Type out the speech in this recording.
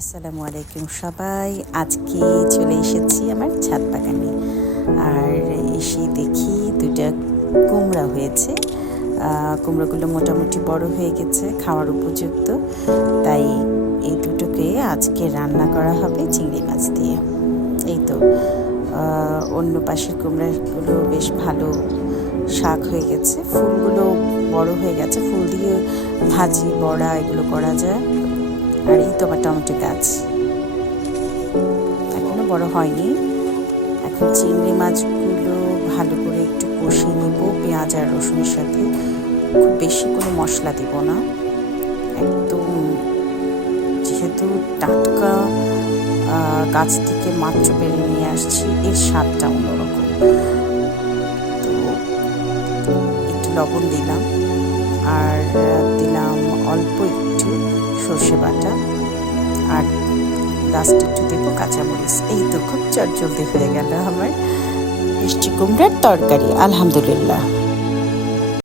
আসসালামু আলাইকুম সবাই। আজকে চলে এসেছি আমার ছাদ বাগানে, আর এসে দেখি দুটা কুমড়া হয়েছে। কুমড়োগুলো মোটামুটি বড় হয়ে গেছে, খাওয়ার উপযুক্ত। তাই এই দুটোকে আজকে রান্না করা হবে চিংড়ি মাছ দিয়ে। এই তো অন্য পাশের কুমড়াগুলো বেশ ভালো শাক হয়ে গেছে, ফুলগুলো বড় হয়ে গেছে। ফুল দিয়ে ভাজি বড়া এগুলো করা যায়। আর এই তো আমার টমেটো গাছ এখনো বড় হয়নি। এখন চিংড়ি মাছগুলো ভালো করে একটু কষিয়ে নেব পেঁয়াজ আর রসুনের সাথে। খুব বেশি কোনো মশলা দেব না, একদম যেহেতু টাটকা গাছ থেকে মাত্র পেরে নিয়ে আসছি, এর স্বাদটা অন্যরকম। তো একটু লবণ দিলাম, আর দিলাম অল্প একটু সর্ষে বাটা, আর লাস্ট একটু দেবো কাঁচামরিচ। এই তো খুব চটজলদি হয়ে গেল আমার মিষ্টি কুমড়ার তরকারি, আলহামদুলিল্লাহ।